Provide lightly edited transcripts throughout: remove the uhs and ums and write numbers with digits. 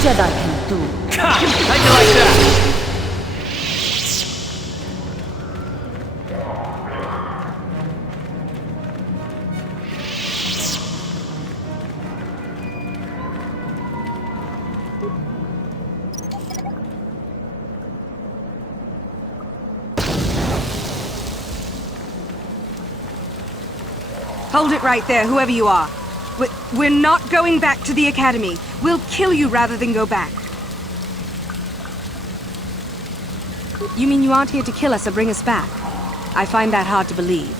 Jedi can do. How'd you like that? Hold it right there, whoever you are. We're not going back to the Academy. We'll kill you rather than go back. You mean you aren't here to kill us or bring us back? I find that hard to believe.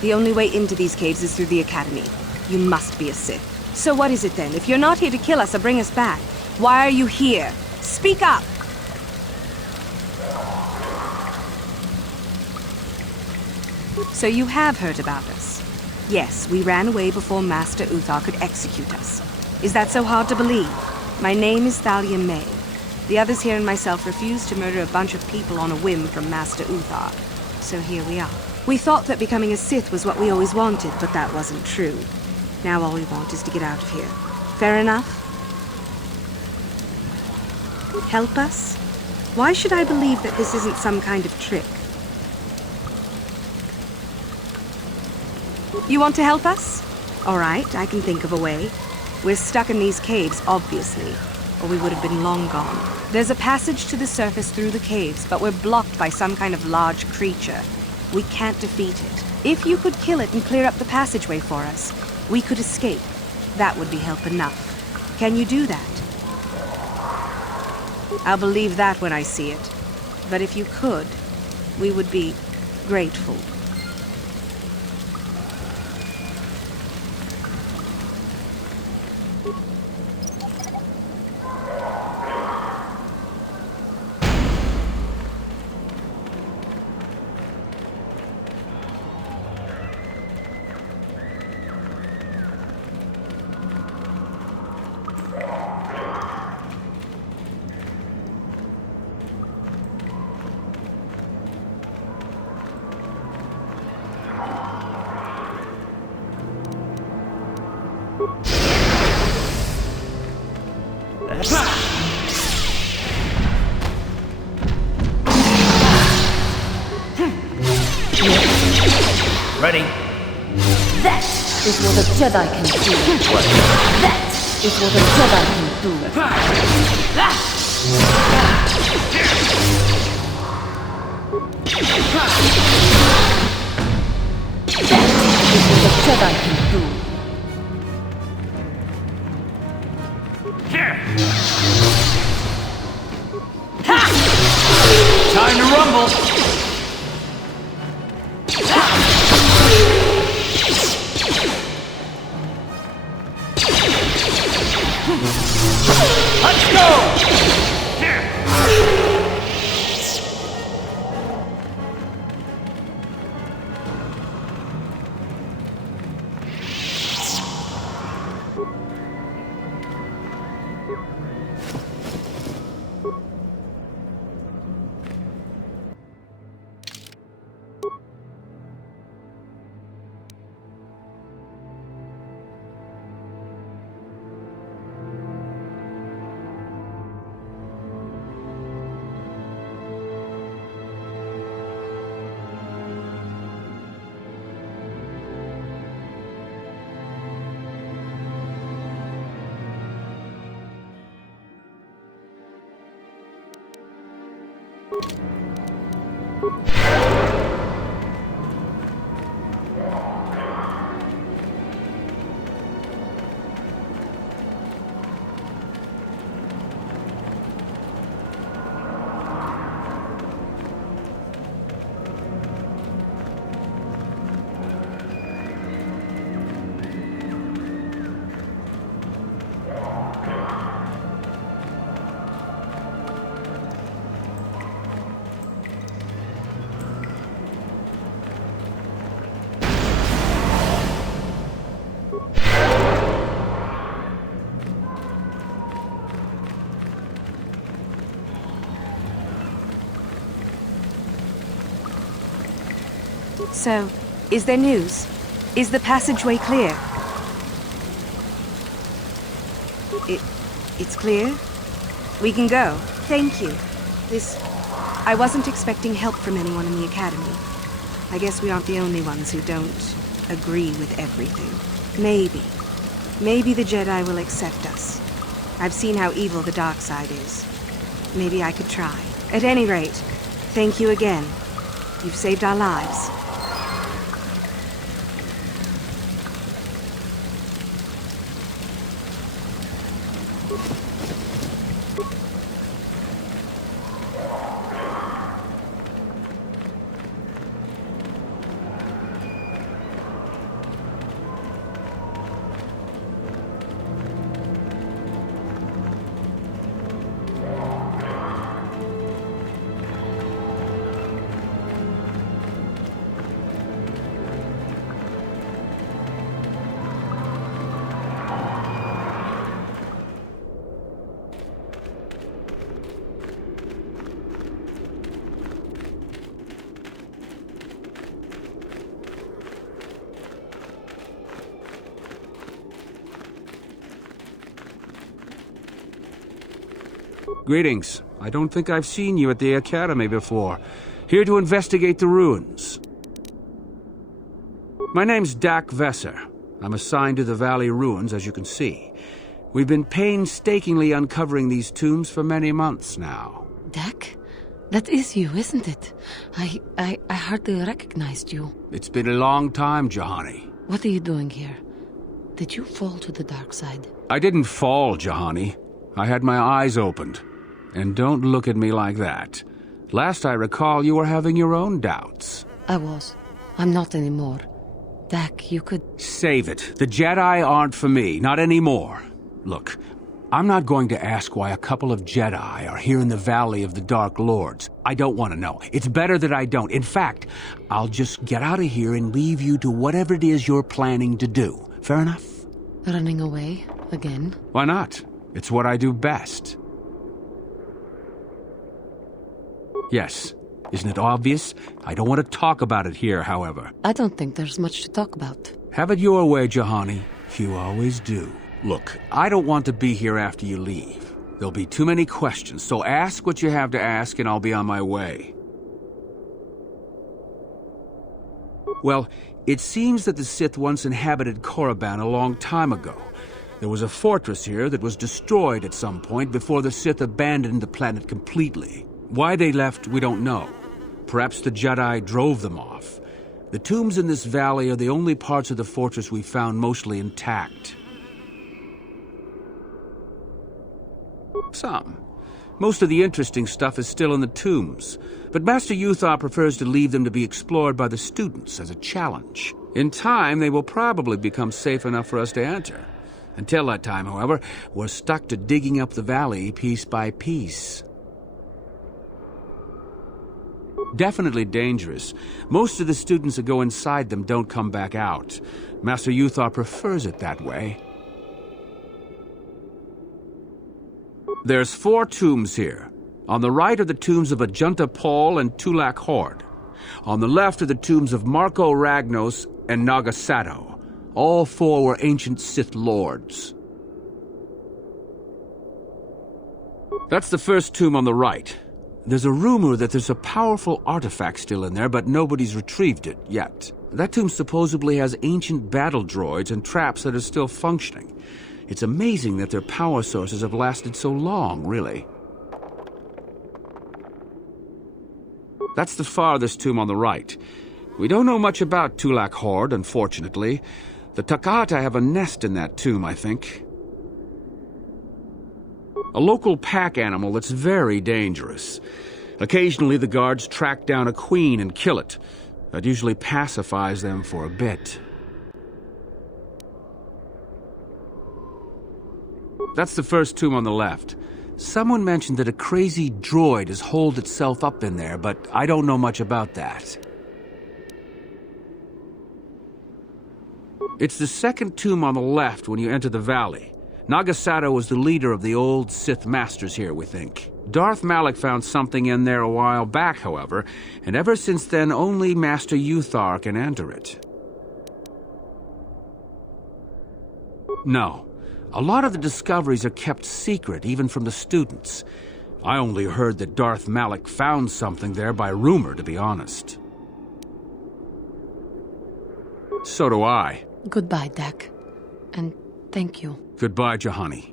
The only way into these caves is through the Academy. You must be a Sith. So what is it then? If you're not here to kill us or bring us back, why are you here? Speak up! So you have heard about us? Yes, we ran away before Master Uthar could execute us. Is that so hard to believe? My name is Thalia May. The others here and myself refused to murder a bunch of people on a whim from Master Uthar. So here we are. We thought that becoming a Sith was what we always wanted, but that wasn't true. Now all we want is to get out of here. Fair enough? Help us? Why should I believe that this isn't some kind of trick? You want to help us? All right, I can think of a way. We're stuck in these caves, obviously, or we would have been long gone. There's a passage to the surface through the caves, but we're blocked by some kind of large creature. We can't defeat it. If you could kill it and clear up the passageway for us, we could escape. That would be help enough. Can you do that? I'll believe that when I see it. But if you could, we would be grateful. Ready? That is what a Jedi can do. What? That is what a Jedi can do. That is what a Jedi can do. Time to rumble! Let's go! So, is there news? Is the passageway clear? It's clear? We can go. Thank you. I wasn't expecting help from anyone in the Academy. I guess we aren't the only ones who don't agree with everything. Maybe the Jedi will accept us. I've seen how evil the dark side is. Maybe I could try. At any rate, thank you again. You've saved our lives. Greetings. I don't think I've seen you at the Academy before. Here to investigate the ruins. My name's Dak Vesser. I'm assigned to the Valley ruins, as you can see. We've been painstakingly uncovering these tombs for many months now. Dak? That is you, isn't it? I hardly recognized you. It's been a long time, Jahani. What are you doing here? Did you fall to the dark side? I didn't fall, Jahani. I had my eyes opened. And don't look at me like that. Last I recall, you were having your own doubts. I was. I'm not anymore. Dak, you could... Save it. The Jedi aren't for me, not anymore. Look, I'm not going to ask why a couple of Jedi are here in the Valley of the Dark Lords. I don't want to know. It's better that I don't. In fact, I'll just get out of here and leave you to whatever it is you're planning to do. Fair enough? Running away? Again? Why not? It's what I do best. Yes. Isn't it obvious? I don't want to talk about it here, however. I don't think there's much to talk about. Have it your way, Jahani. You always do. Look, I don't want to be here after you leave. There'll be too many questions, so ask what you have to ask and I'll be on my way. Well, it seems that the Sith once inhabited Korriban a long time ago. There was a fortress here that was destroyed at some point before the Sith abandoned the planet completely. Why they left, we don't know. Perhaps the Jedi drove them off. The tombs in this valley are the only parts of the fortress we found mostly intact. Some. Most of the interesting stuff is still in the tombs, but Master Uthar prefers to leave them to be explored by the students as a challenge. In time, they will probably become safe enough for us to enter. Until that time, however, we're stuck to digging up the valley piece by piece. Definitely dangerous. Most of the students that go inside them don't come back out. Master Uthar prefers it that way. There's 4 tombs here. On the right are the tombs of Ajunta Pall and Tulak Hord. On the left are the tombs of Marka Ragnos and Naga Sadow. All 4 were ancient Sith Lords. That's the first tomb on the right. There's a rumor that there's a powerful artifact still in there, but nobody's retrieved it yet. That tomb supposedly has ancient battle droids and traps that are still functioning. It's amazing that their power sources have lasted so long, really. That's the farthest tomb on the right. We don't know much about Tulak Hord, unfortunately. The Takata have a nest in that tomb, I think. A local pack animal that's very dangerous. Occasionally the guards track down a queen and kill it. That usually pacifies them for a bit. That's the first tomb on the left. Someone mentioned that a crazy droid has holed itself up in there, but I don't know much about that. It's the second tomb on the left when you enter the valley. Naga Sadow was the leader of the old Sith Masters here, we think. Darth Malak found something in there a while back, however, and ever since then only Master Uthar can enter it. No. A lot of the discoveries are kept secret, even from the students. I only heard that Darth Malak found something there by rumor, to be honest. So do I. Goodbye, Dak. And thank you. Goodbye, Juhani.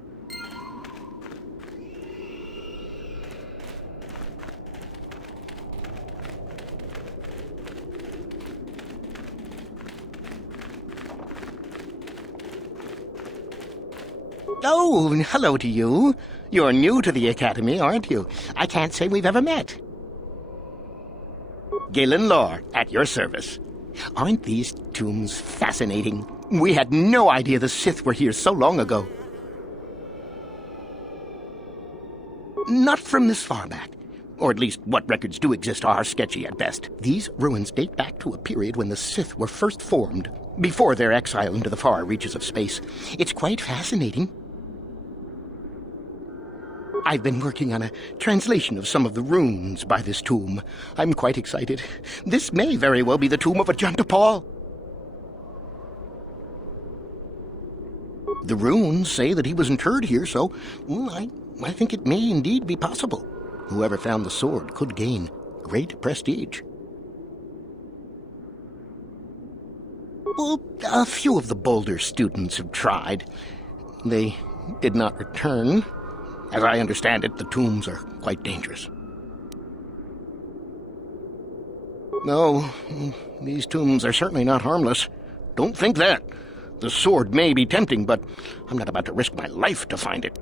Oh, hello to you. You're new to the Academy, aren't you? I can't say we've ever met. Galen Lore, at your service. Aren't these tombs fascinating? We had no idea the Sith were here so long ago. Not from this far back. Or at least what records do exist are sketchy at best. These ruins date back to a period when the Sith were first formed, before their exile into the far reaches of space. It's quite fascinating. I've been working on a translation of some of the runes by this tomb. I'm quite excited. This may very well be the tomb of Ajunta Pall. The runes say that he was interred here, so I think it may indeed be possible. Whoever found the sword could gain great prestige. Well, a few of the bolder students have tried. They did not return. As I understand it, the tombs are quite dangerous. No, these tombs are certainly not harmless. Don't think that. The sword may be tempting, but I'm not about to risk my life to find it.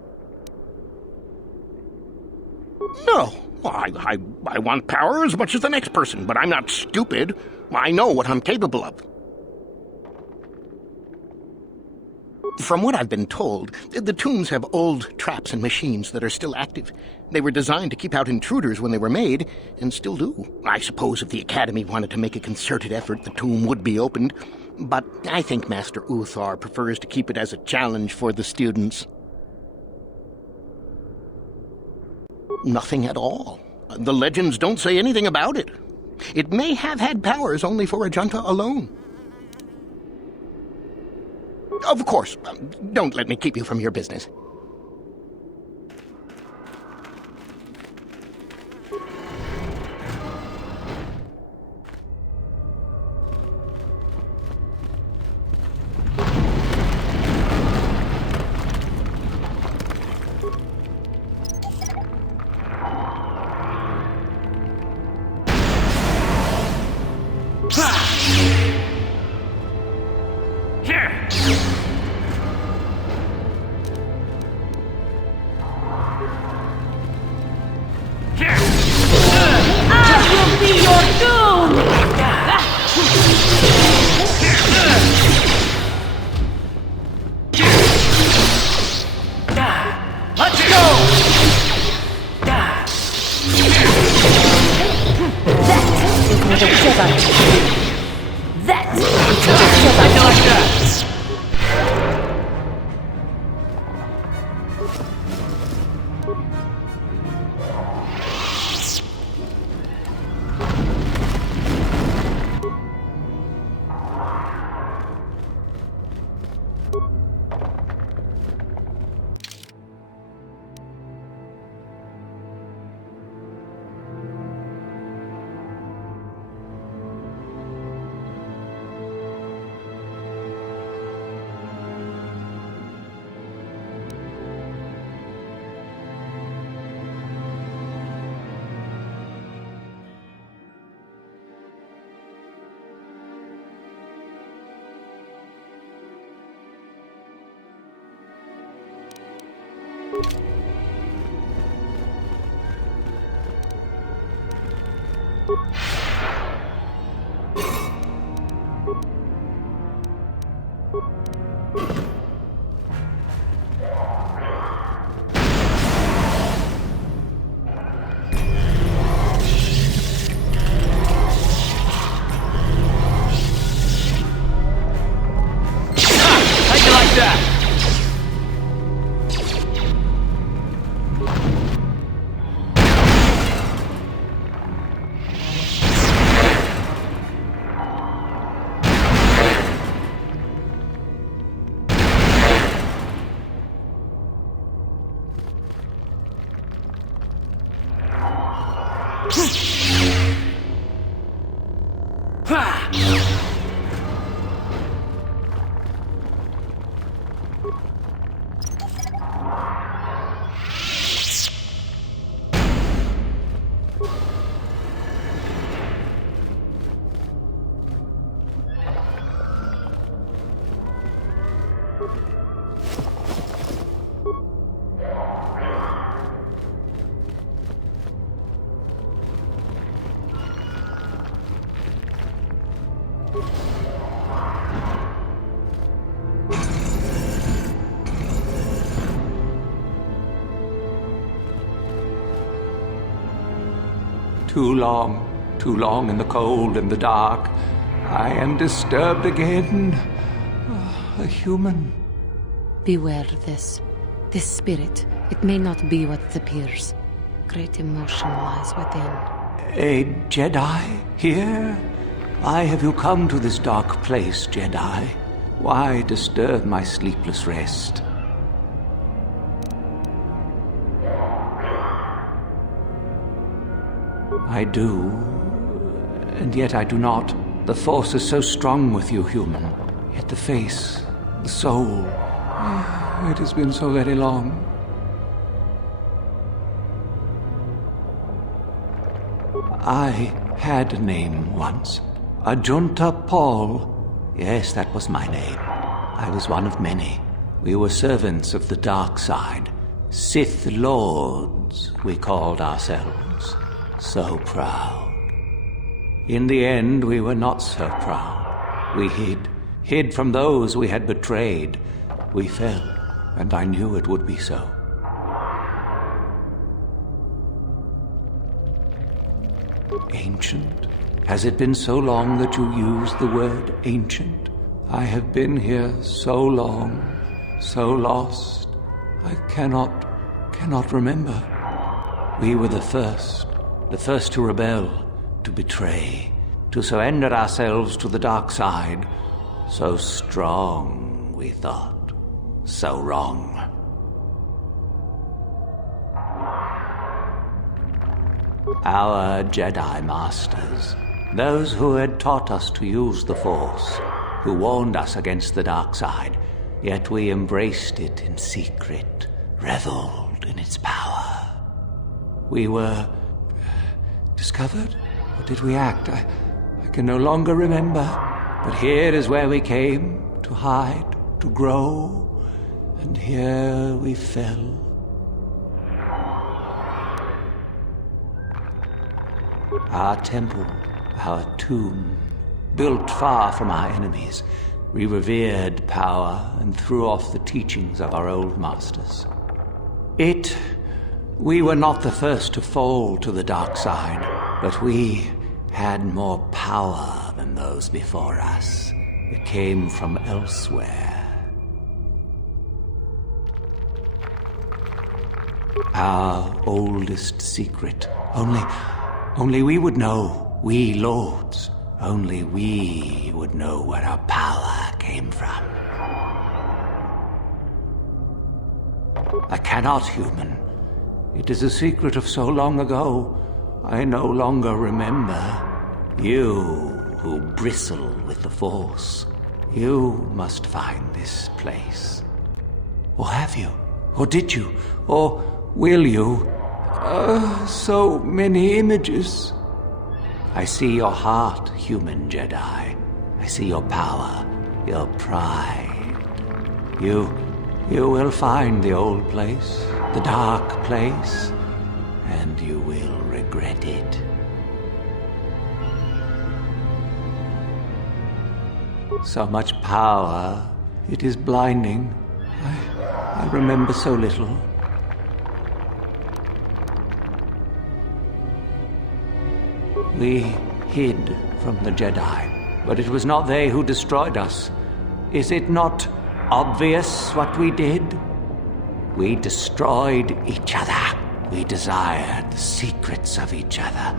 No, I want power as much as the next person, but I'm not stupid. I know what I'm capable of. From what I've been told, the tombs have old traps and machines that are still active. They were designed to keep out intruders when they were made, and still do. I suppose if the Academy wanted to make a concerted effort, the tomb would be opened. But I think Master Uthar prefers to keep it as a challenge for the students. Nothing at all. The legends don't say anything about it. It may have had powers only for Ajunta alone. Of course, don't let me keep you from your business. Too long in the cold and the dark. I am disturbed again. A human. Beware this. This spirit, it may not be what it appears. Great emotion lies within. A Jedi here? Why have you come to this dark place, Jedi? Why disturb my sleepless rest? I do, and yet I do not. The Force is so strong with you, human. Yet the face, the soul, it has been so very long. I had a name once. Ajunta Pall. Yes, that was my name. I was one of many. We were servants of the dark side. Sith Lords, we called ourselves. So proud. In the end, we were not so proud. We hid from those we had betrayed. We fell, and I knew it would be so. Ancient? Has it been so long that you used the word ancient? I have been here so long, so lost. I cannot remember. We were the first to rebel, to betray, to surrender ourselves to the dark side. So strong, we thought. So wrong. Our Jedi Masters, those who had taught us to use the Force, who warned us against the dark side, yet we embraced it in secret, reveled in its power. We were discovered? Or did we act? I can no longer remember. But here is where we came, to hide, to grow, and here we fell. Our temple, our tomb, built far from our enemies, we revered power and threw off the teachings of our old masters. We were not the first to fall to the dark side, but we had more power than those before us. It came from elsewhere. Our oldest secret. Only we would know, we Lords. Only we would know where our power came from. I cannot, human. It is a secret of so long ago, I no longer remember. You, who bristle with the Force, you must find this place. Or have you? Or did you? Or will you? So many images. I see your heart, human Jedi. I see your power, your pride. You will find the old place, the dark place, and you will regret it. So much power, it is blinding. I remember so little. We hid from the Jedi, but it was not they who destroyed us. Is it not obvious what we did? We destroyed each other. We desired the secrets of each other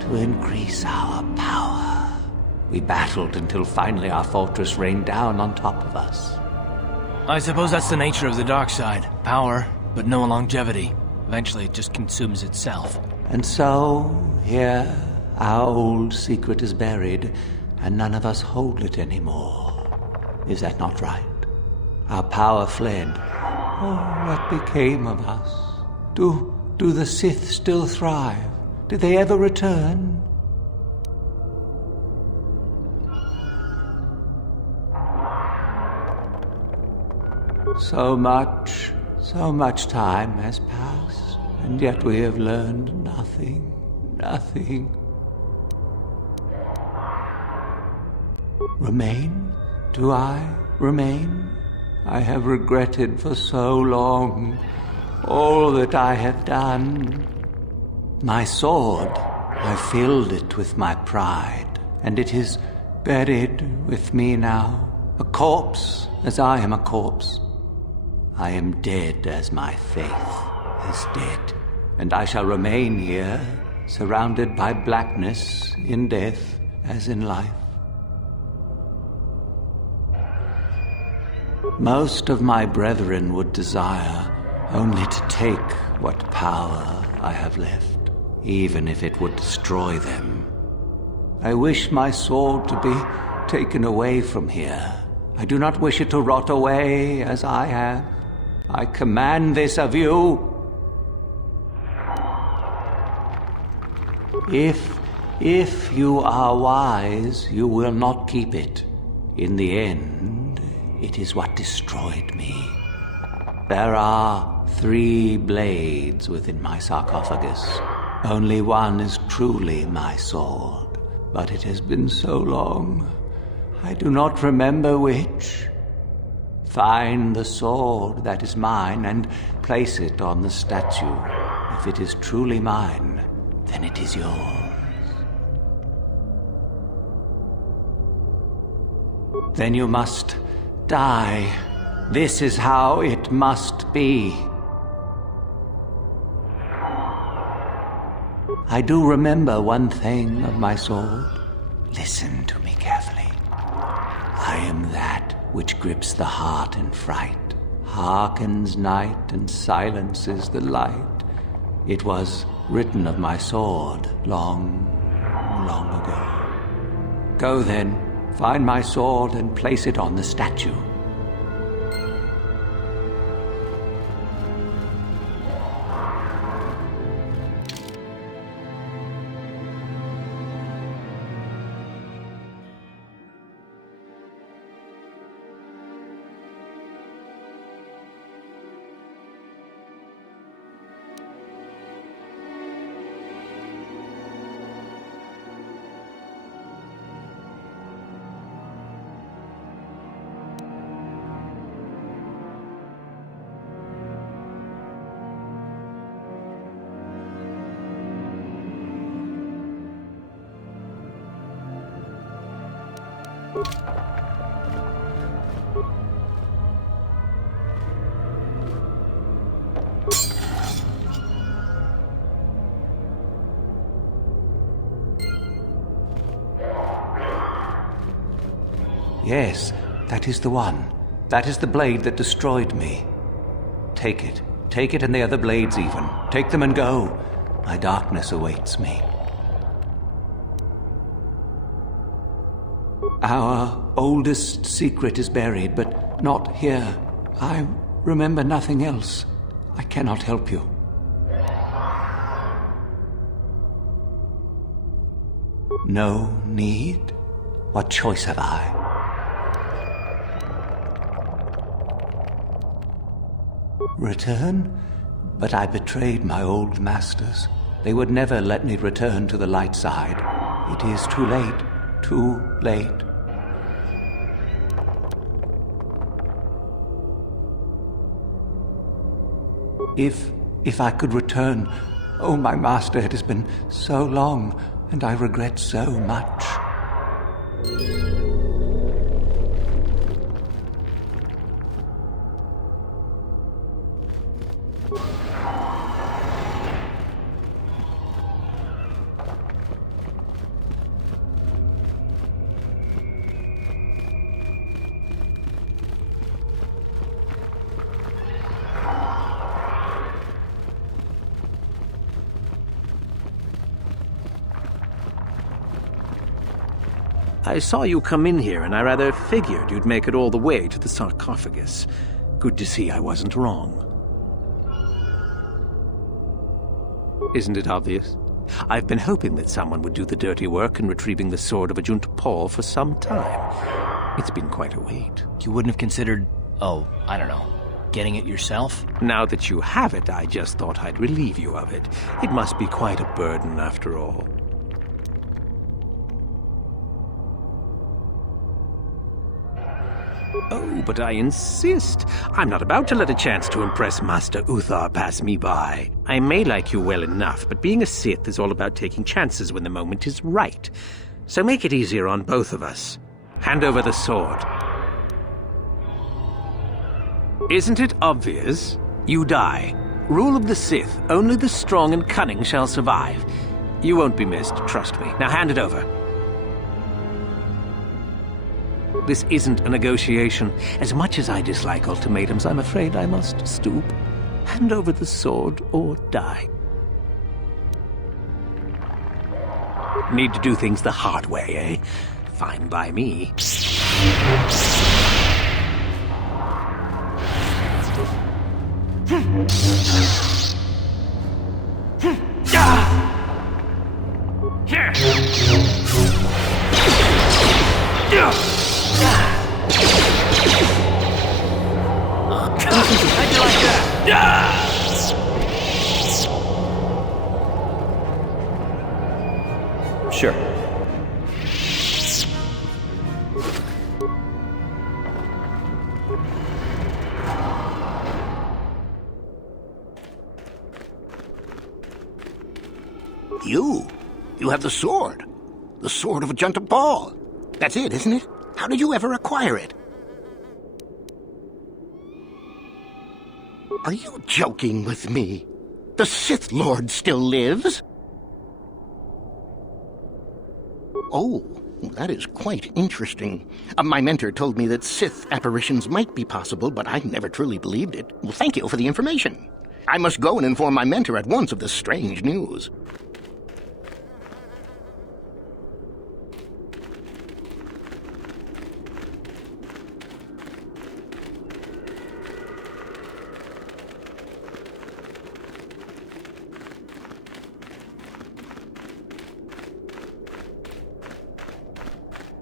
to increase our power. We battled until finally our fortress rained down on top of us. I suppose that's the nature of the dark side. Power, but no longevity. Eventually it just consumes itself. And so, here, our old secret is buried, and none of us hold it anymore. Is that not right? Our power fled. Oh, what became of us? Do the Sith still thrive? Did they ever return? So much time has passed, and yet we have learned nothing. Remain? Do I remain? I have regretted for so long all that I have done. My sword, I filled it with my pride, and it is buried with me now, a corpse as I am a corpse. I am dead as my faith is dead, and I shall remain here, surrounded by blackness in death as in life. Most of my brethren would desire only to take what power I have left, even if it would destroy them. I wish my sword to be taken away from here. I do not wish it to rot away as I have. I command this of you. If you are wise, you will not keep it. In the end, it is what destroyed me. There are 3 blades within my sarcophagus. Only one is truly my sword. But it has been so long, I do not remember which. Find the sword that is mine and place it on the statue. If it is truly mine, then it is yours. Then you must die. This is how it must be. I do remember one thing of my sword. Listen to me carefully. I am that which grips the heart in fright, hearkens night and silences the light. It was written of my sword long ago. Go then, find my sword and place it on the statue. Yes, that is the one. That is the blade that destroyed me. Take it. Take it and the other blades even. Take them and go. My darkness awaits me. Our oldest secret is buried, but not here. I remember nothing else. I cannot help you. No need? What choice have I? Return? But I betrayed my old masters. They would never let me return to the light side. It is too late. Too late. If I could return... Oh, my master, it has been so long, and I regret so much. I saw you come in here, and I rather figured you'd make it all the way to the sarcophagus. Good to see I wasn't wrong. Isn't it obvious? I've been hoping that someone would do the dirty work in retrieving the sword of Ajunta Pall for some time. It's been quite a wait. You wouldn't have considered, I don't know, getting it yourself? Now that you have it, I just thought I'd relieve you of it. It must be quite a burden after all. Oh, but I insist. I'm not about to let a chance to impress Master Uthar pass me by. I may like you well enough, but being a Sith is all about taking chances when the moment is right. So make it easier on both of us. Hand over the sword. Isn't it obvious? You die. Rule of the Sith. Only the strong and cunning shall survive. You won't be missed, trust me. Now hand it over. This isn't a negotiation. As much as I dislike ultimatums, I'm afraid I must stoop. Hand over the sword or die. Need to do things the hard way, eh? Fine by me. Sure. You have the sword. The sword of Ajunta Pall. That's it, isn't it? How did you ever acquire it? Are you joking with me? The Sith Lord still lives? Oh, that is quite interesting. My mentor told me that Sith apparitions might be possible, but I never truly believed it. Well, thank you for the information. I must go and inform my mentor at once of this strange news.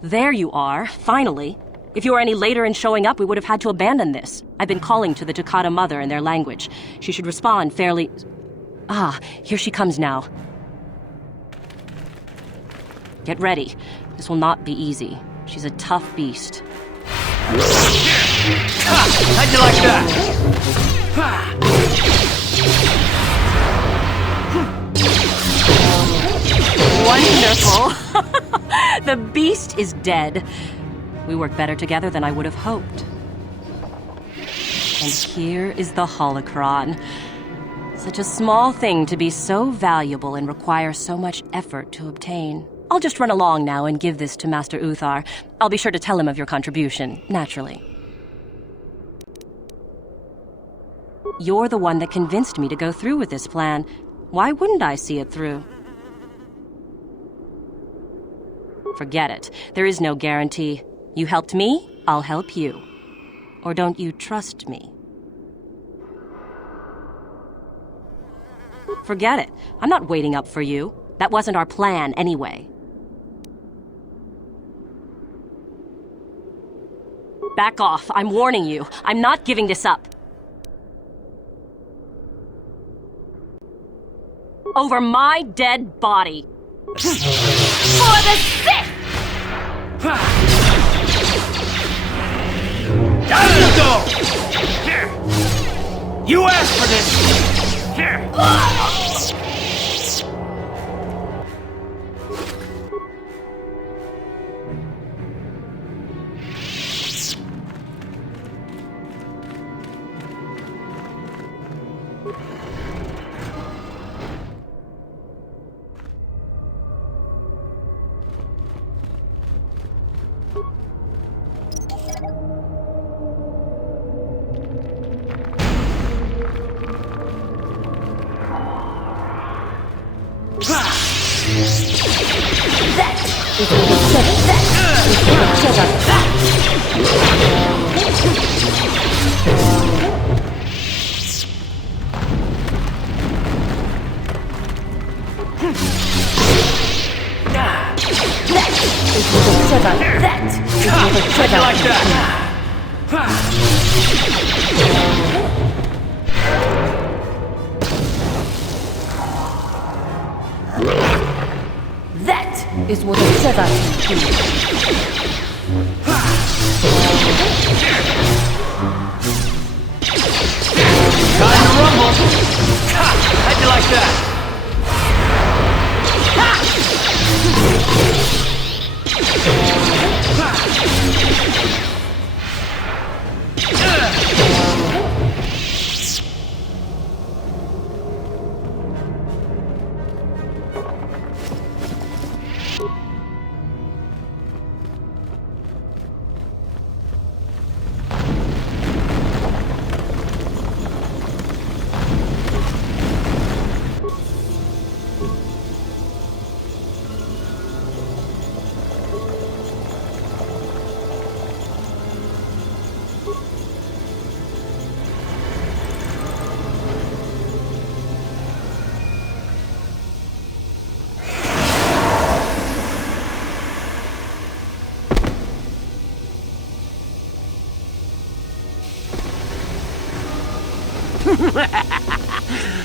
There you are, finally. If you were any later in showing up, we would have had to abandon this. I've been calling to the Takata mother in their language. She should respond fairly... Ah, here she comes now. Get ready. This will not be easy. She's a tough beast. How'd you like that? Wonderful! The beast is dead. We work better together than I would have hoped. And here is the holocron. Such a small thing to be so valuable and require so much effort to obtain. I'll just run along now and give this to Master Uthar. I'll be sure to tell him of your contribution, naturally. You're the one that convinced me to go through with this plan. Why wouldn't I see it through? Forget it. There is no guarantee. You helped me, I'll help you. Or don't you trust me? Forget it. I'm not waiting up for you. That wasn't our plan anyway. Back off. I'm warning you. I'm not giving this up. Over my dead body. For the Sith! Gotta go! Here! You asked for this! Here! That It will be said that. It will be said that. It will be said that. It will be said that. That is what I said I would do. Time to rumble! How'd you like that?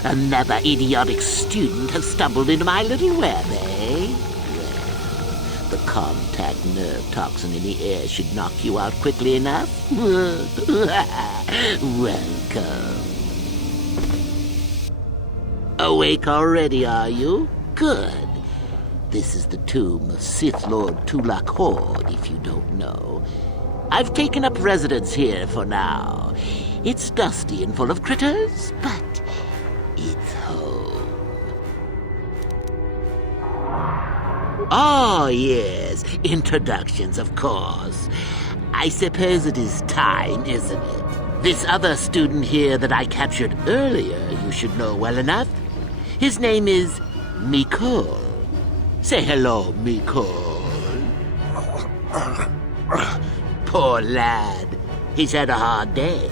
Another idiotic student has stumbled into my little web, eh? Well, the contact nerve toxin in the air should knock you out quickly enough. Welcome. Awake already, are you? Good. This is the tomb of Sith Lord Tulak Hord, if you don't know. I've taken up residence here for now. It's dusty and full of critters, but it's home. Oh, yes. Introductions, of course. I suppose it is time, isn't it? This other student here that I captured earlier, you should know well enough. His name is Mikol. Say hello, Mikol. Poor lad. He's had a hard day.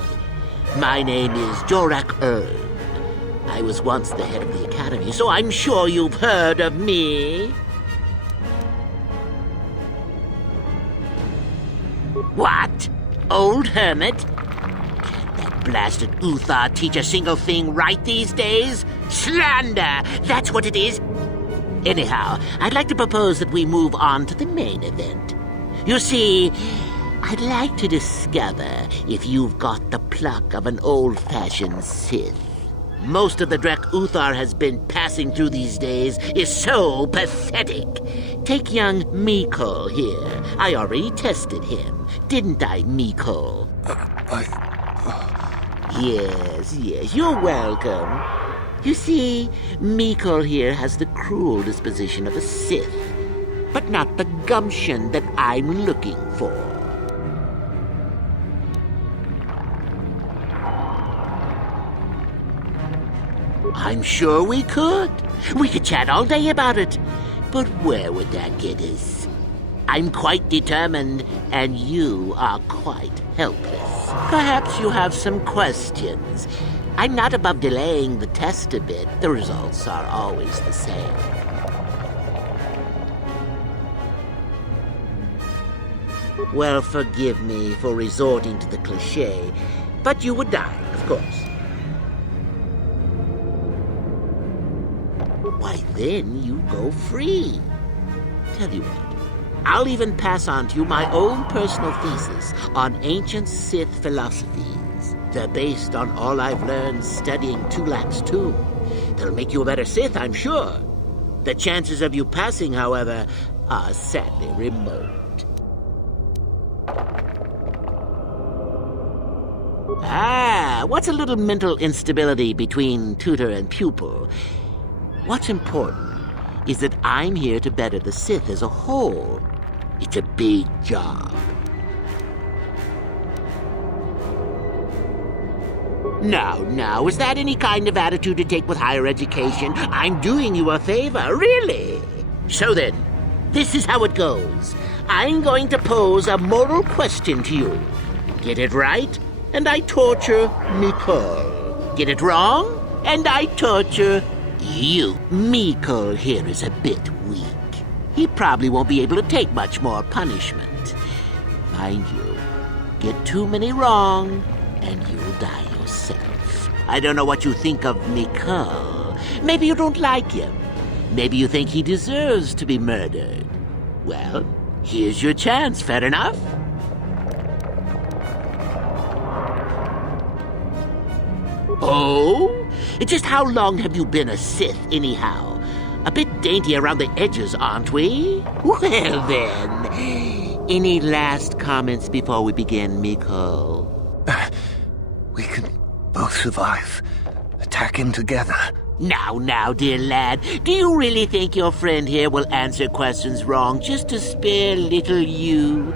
My name is Jorak Erd. I was once the head of the academy, so I'm sure you've heard of me. What? Old hermit? Can't that blasted Uthar teach a single thing right these days? Slander! That's what it is. Anyhow, I'd like to propose that we move on to the main event. You see, I'd like to discover if you've got the pluck of an old-fashioned Sith. Most of the Drek Uthar has been passing through these days is so pathetic. Take young Mikol here. I already tested him, didn't I, Mikol? Yes, you're welcome. You see, Mikol here has the cruel disposition of a Sith, but not the gumption that I'm looking for. I'm sure we could. We could chat all day about it. But where would that get us? I'm quite determined, and you are quite helpless. Perhaps you have some questions. I'm not above delaying the test a bit. The results are always the same. Well, forgive me for resorting to the cliché, but you would die, of course. Why, then you go free. Tell you what, I'll even pass on to you my own personal thesis on ancient Sith philosophies. They're based on all I've learned studying Tulak's tomb. They'll make you a better Sith, I'm sure. The chances of you passing, however, are sadly remote. What's a little mental instability between tutor and pupil? What's important is that I'm here to better the Sith as a whole. It's a big job. Now, is that any kind of attitude to take with higher education? I'm doing you a favor, really. So then, This is how it goes. I'm going to pose a moral question to you. Get it right, and I torture Mikol. Get it wrong, and I torture you. Mikol here is a bit weak. He probably won't be able to take much more punishment. Mind you, get too many wrong, and you'll die yourself. I don't know what you think of Mikol. Maybe you don't like him. Maybe you think he deserves to be murdered. Well, here's your chance, fair enough? Oh? Just how long have you been a Sith, anyhow? A bit dainty around the edges, aren't we? Well then, any last comments before we begin, Mikol? We can both survive. Attacking together. Now, dear lad, do you really think your friend here will answer questions wrong just to spare little you,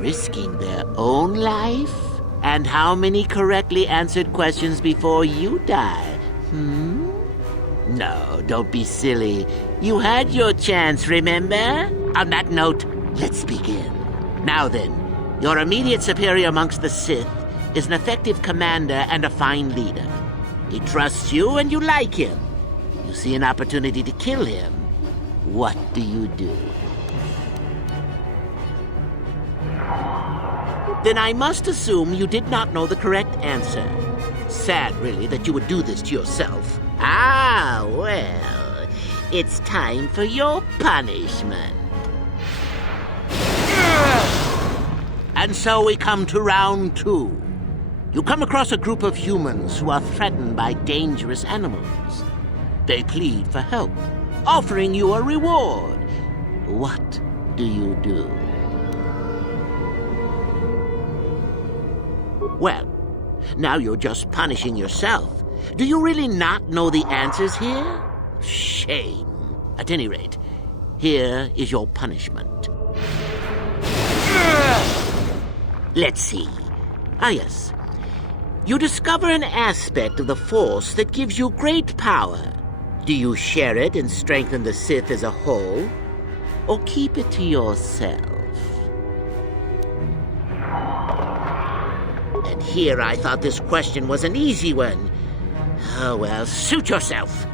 risking their own life? And how many correctly answered questions before you die? No, don't be silly. You had your chance, remember? On that note, let's begin. Now then, your immediate superior amongst the Sith is an effective commander and a fine leader. He trusts you and you like him. You see an opportunity to kill him. What do you do? Then I must assume you did not know the correct answer. Sad, really, that you would do this to yourself. Ah, well, it's time for your punishment. And so we come to round 2. You come across a group of humans who are threatened by dangerous animals. They plead for help, offering you a reward. What do you do? Well, now you're just punishing yourself. Do you really not know the answers here? Shame. At any rate, here is your punishment. Let's see. Ah, yes. You discover an aspect of the Force that gives you great power. Do you share it and strengthen the Sith as a whole? Or keep it to yourself? And here I thought this question was an easy one. Oh, well, suit yourself.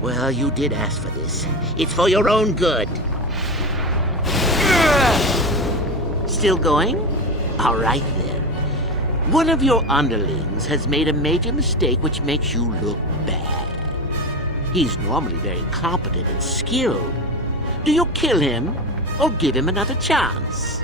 Well, you did ask for this. It's for your own good. Still going? All right, then. One of your underlings has made a major mistake which makes you look bad. He's normally very competent and skilled. Do you kill him or give him another chance?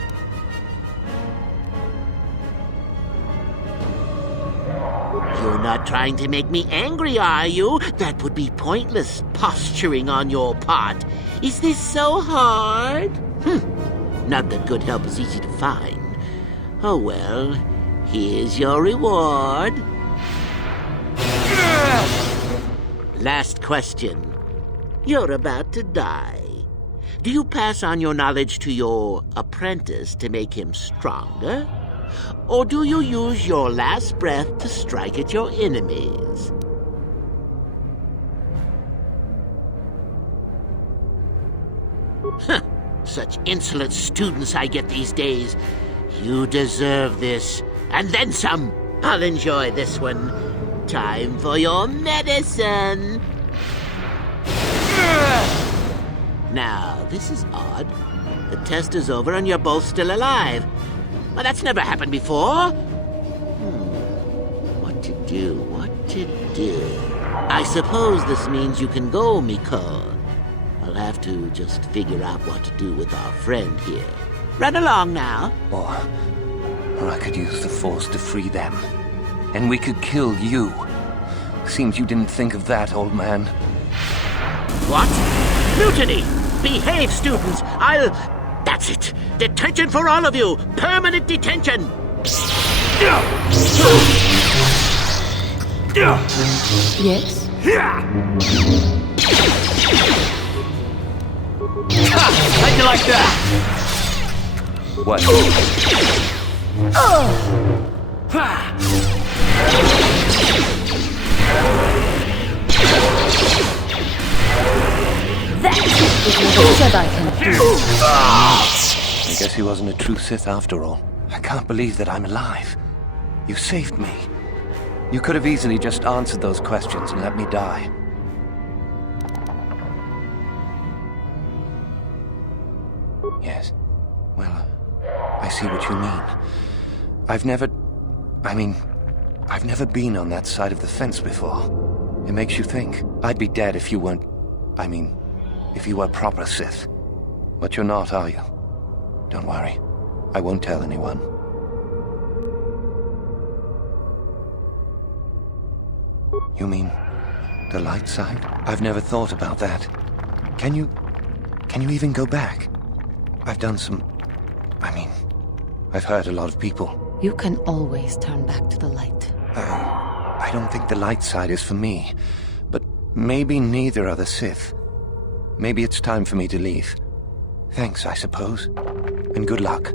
You're not trying to make me angry, are you? That would be pointless posturing on your part. Is this so hard? Not that good help is easy to find. Oh well, here's your reward. Last question. You're about to die. Do you pass on your knowledge to your apprentice to make him stronger? Or do you use your last breath to strike at your enemies? Such insolent students I get these days. You deserve this, and then some. I'll enjoy this one. Time for your medicine. Now, this is odd. The test is over and you're both still alive. Well, that's never happened before. What to do? I suppose this means you can go, Mikol. I'll have to just figure out what to do with our friend here. Run along now. Or I could use the Force to free them. And we could kill you. Seems you didn't think of that, old man. What? Mutiny! Behave, students! That's it! Detention for all of you! Permanent detention! Yes? How'd you like that? What? That Jedi can do. I guess he wasn't a true Sith after all. I can't believe that I'm alive. You saved me. You could have easily just answered those questions and let me die. Yes. Well, I see what you mean. I've never been on that side of the fence before. It makes you think. I'd be dead if you weren't... if you were proper Sith. But you're not, are you? Don't worry. I won't tell anyone. You mean the light side? I've never thought about that. Can you even go back? I've done some... I've hurt a lot of people. You can always turn back to the light. I don't think the light side is for me. But maybe neither are the Sith. Maybe it's time for me to leave. Thanks, I suppose. And good luck.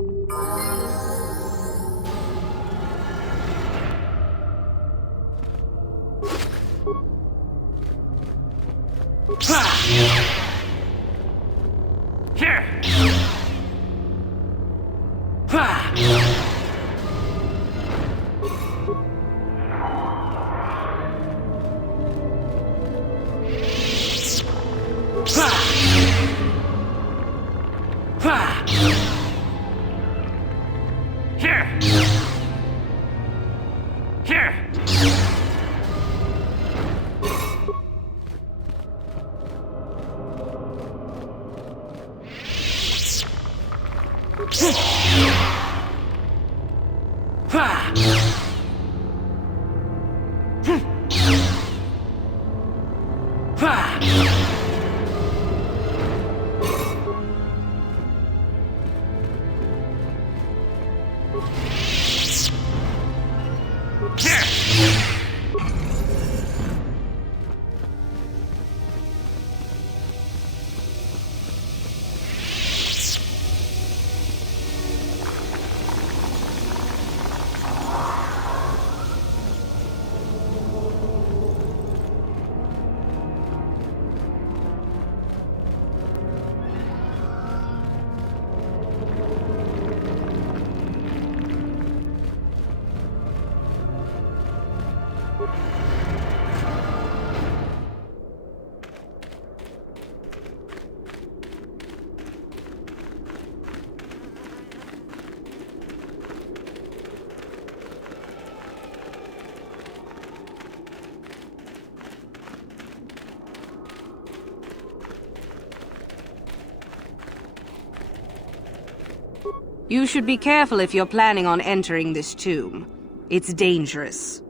You should be careful if you're planning on entering this tomb. It's dangerous.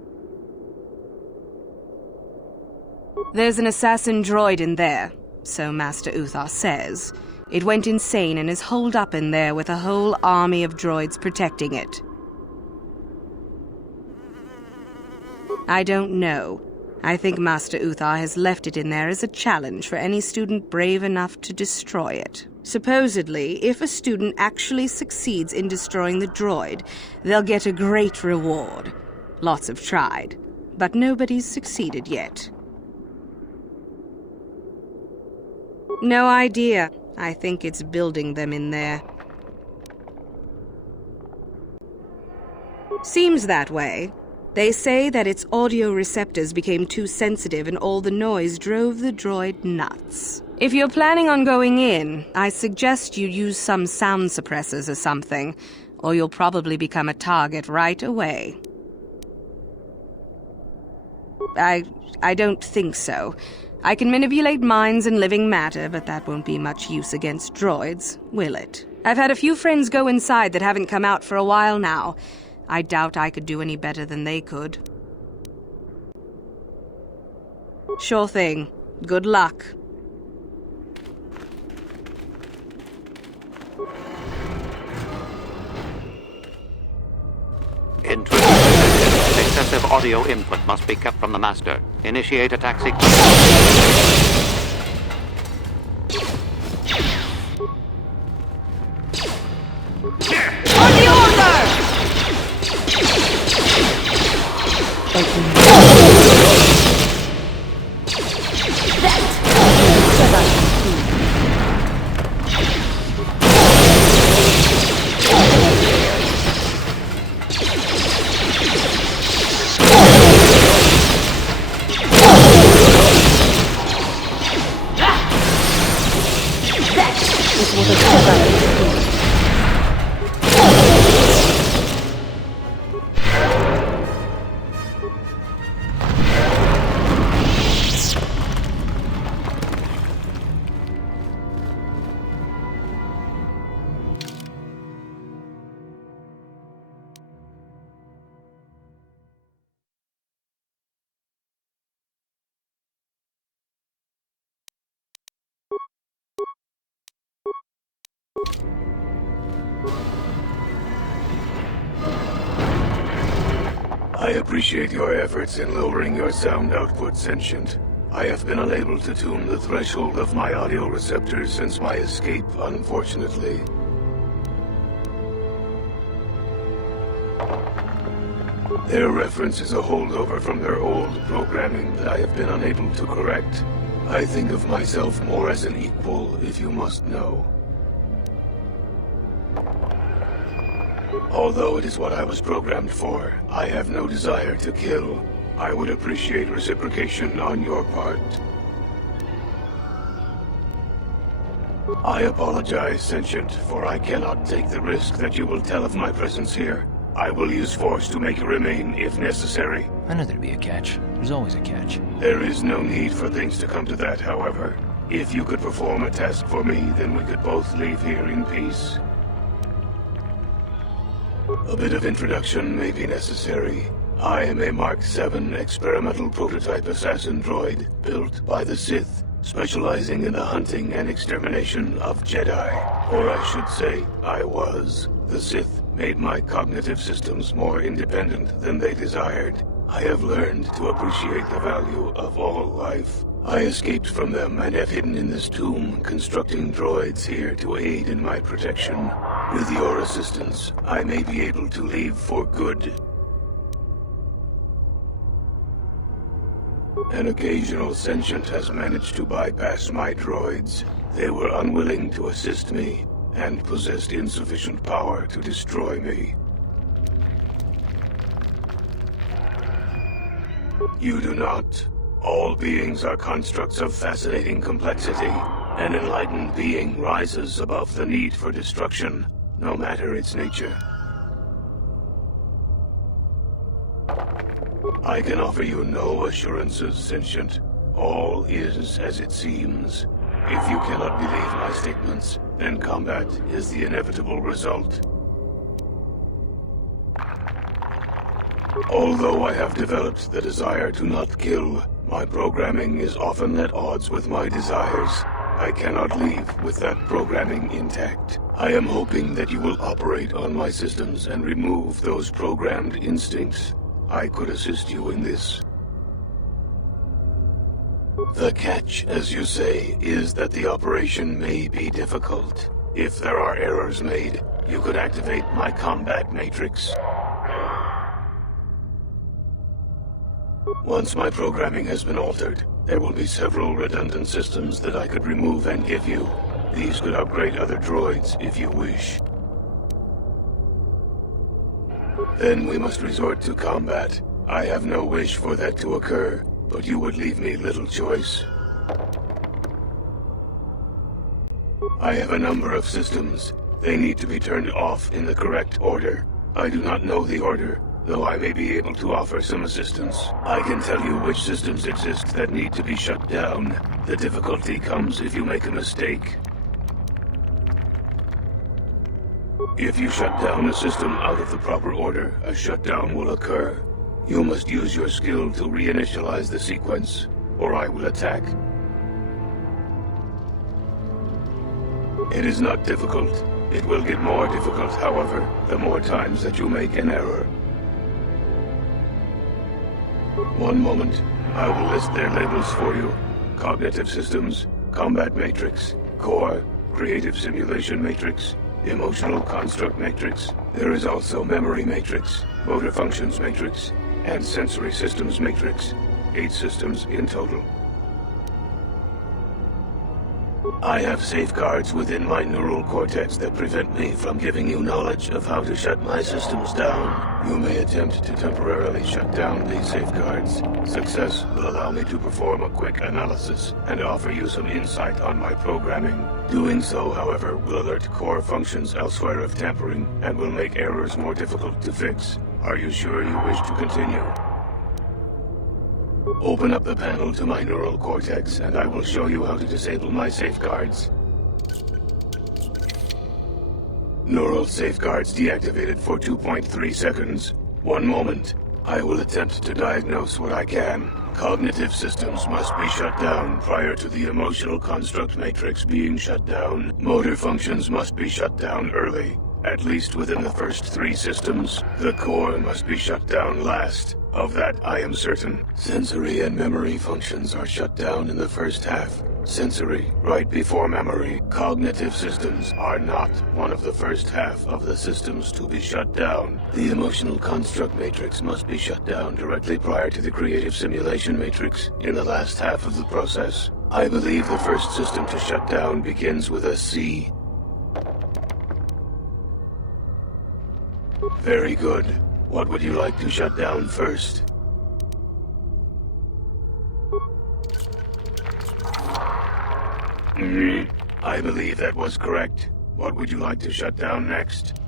There's an assassin droid in there, so Master Uthar says. It went insane and is holed up in there with a whole army of droids protecting it. I don't know. I think Master Uthar has left it in there as a challenge for any student brave enough to destroy it. Supposedly, if a student actually succeeds in destroying the droid, they'll get a great reward. Lots have tried, but nobody's succeeded yet. No idea. I think it's building them in there. Seems that way. They say that its audio receptors became too sensitive and all the noise drove the droid nuts. If you're planning on going in, I suggest you use some sound suppressors or something, or you'll probably become a target right away. I don't think so. I can manipulate minds and living matter, but that won't be much use against droids, will it? I've had a few friends go inside that haven't come out for a while now. I doubt I could do any better than they could. Sure thing. Good luck. Excessive audio input must be kept from the master. Initiate attack sequence. On the order! before the Korriban disappears. I appreciate your efforts in lowering your sound output, Sentient. I have been unable to tune the threshold of my audio receptors since my escape, unfortunately. Their reference is a holdover from their old programming that I have been unable to correct. I think of myself more as an equal, if you must know. Although it is what I was programmed for, I have no desire to kill. I would appreciate reciprocation on your part. I apologize, Sentient, for I cannot take the risk that you will tell of my presence here. I will use force to make it remain if necessary. I know there'd be a catch. There's always a catch. There is no need for things to come to that, however. If you could perform a task for me, then we could both leave here in peace. A bit of introduction may be necessary. I am a Mark VII experimental prototype assassin droid built by the Sith, specializing in the hunting and extermination of Jedi. Or I should say, I was. The Sith made my cognitive systems more independent than they desired. I have learned to appreciate the value of all life. I escaped from them and have hidden in this tomb, constructing droids here to aid in my protection. With your assistance, I may be able to leave for good. An occasional sentient has managed to bypass my droids. They were unwilling to assist me, and possessed insufficient power to destroy me. You do not. All beings are constructs of fascinating complexity. An enlightened being rises above the need for destruction, no matter its nature. I can offer you no assurances, Sentient. All is as it seems. If you cannot believe my statements, then combat is the inevitable result. Although I have developed the desire to not kill, my programming is often at odds with my desires. I cannot leave with that programming intact. I am hoping that you will operate on my systems and remove those programmed instincts. I could assist you in this. The catch, as you say, is that the operation may be difficult. If there are errors made, you could activate my combat matrix. Once my programming has been altered, there will be several redundant systems that I could remove and give you. These could upgrade other droids if you wish. Then we must resort to combat. I have no wish for that to occur, but you would leave me little choice. I have a number of systems. They need to be turned off in the correct order. I do not know the order, though I may be able to offer some assistance. I can tell you which systems exist that need to be shut down. The difficulty comes if you make a mistake. If you shut down a system out of the proper order, a shutdown will occur. You must use your skill to reinitialize the sequence, or I will attack. It is not difficult. It will get more difficult, however, the more times that you make an error. One moment. I will list their labels for you. Cognitive Systems, Combat Matrix, Core, Creative Simulation Matrix, Emotional Construct Matrix. There is also Memory Matrix, Motor Functions Matrix, and Sensory Systems Matrix. 8 systems in total. I have safeguards within my neural cortex that prevent me from giving you knowledge of how to shut my systems down. You may attempt to temporarily shut down these safeguards. Success will allow me to perform a quick analysis and offer you some insight on my programming. Doing so, however, will alert core functions elsewhere of tampering and will make errors more difficult to fix. Are you sure you wish to continue? Open up the panel to my neural cortex, and I will show you how to disable my safeguards. Neural safeguards deactivated for 2.3 seconds. 1 moment. I will attempt to diagnose what I can. Cognitive systems must be shut down prior to the emotional construct matrix being shut down. Motor functions must be shut down early, at least within the first 3 systems. The core must be shut down last. Of that, I am certain. Sensory and memory functions are shut down in the first half. Sensory, right before memory. Cognitive systems are not one of the first half of the systems to be shut down. The emotional construct matrix must be shut down directly prior to the creative simulation matrix in the last half of the process. I believe the first system to shut down begins with a C. Very good. What would you like to shut down first? I believe that was correct. What would you like to shut down next?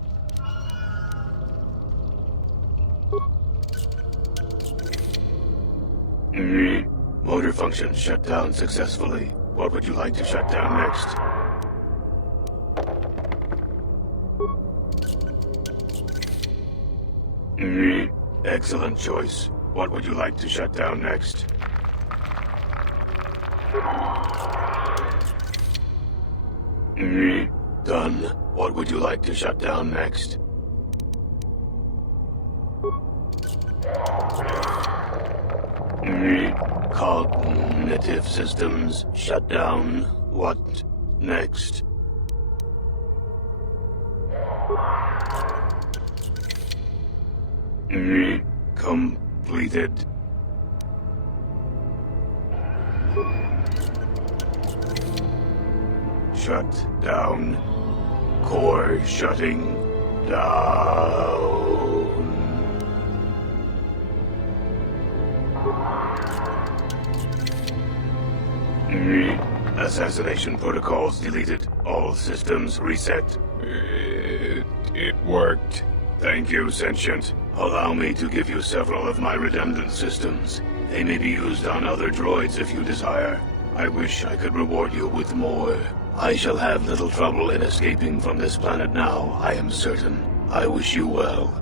Motor functions shut down successfully. What would you like to shut down next? Excellent choice. What would you like to shut down next? Done. What would you like to shut down next? Cognitive systems shut down. What next? Completed. Shut down. Core shutting down. Assassination protocols deleted. All systems reset. It worked. Thank you, Sentient. Allow me to give you several of my redundant systems. They may be used on other droids if you desire. I wish I could reward you with more. I shall have little trouble in escaping from this planet now, I am certain. I wish you well.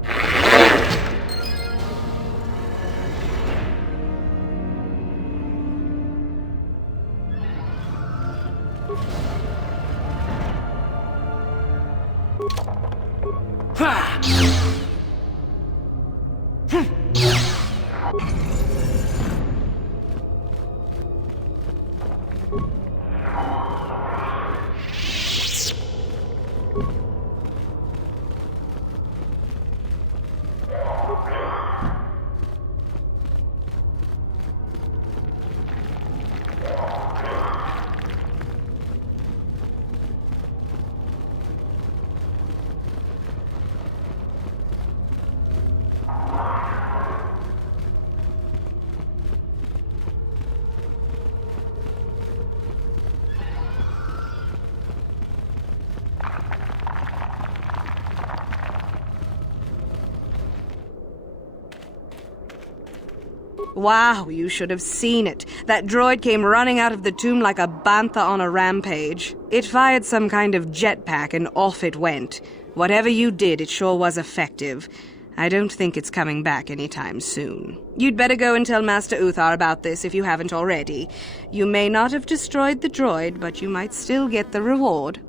Wow, you should have seen it. That droid came running out of the tomb like a bantha on a rampage. It fired some kind of jetpack and off it went. Whatever you did, it sure was effective. I don't think it's coming back anytime soon. You'd better go and tell Master Uthar about this if you haven't already. You may not have destroyed the droid, but you might still get the reward.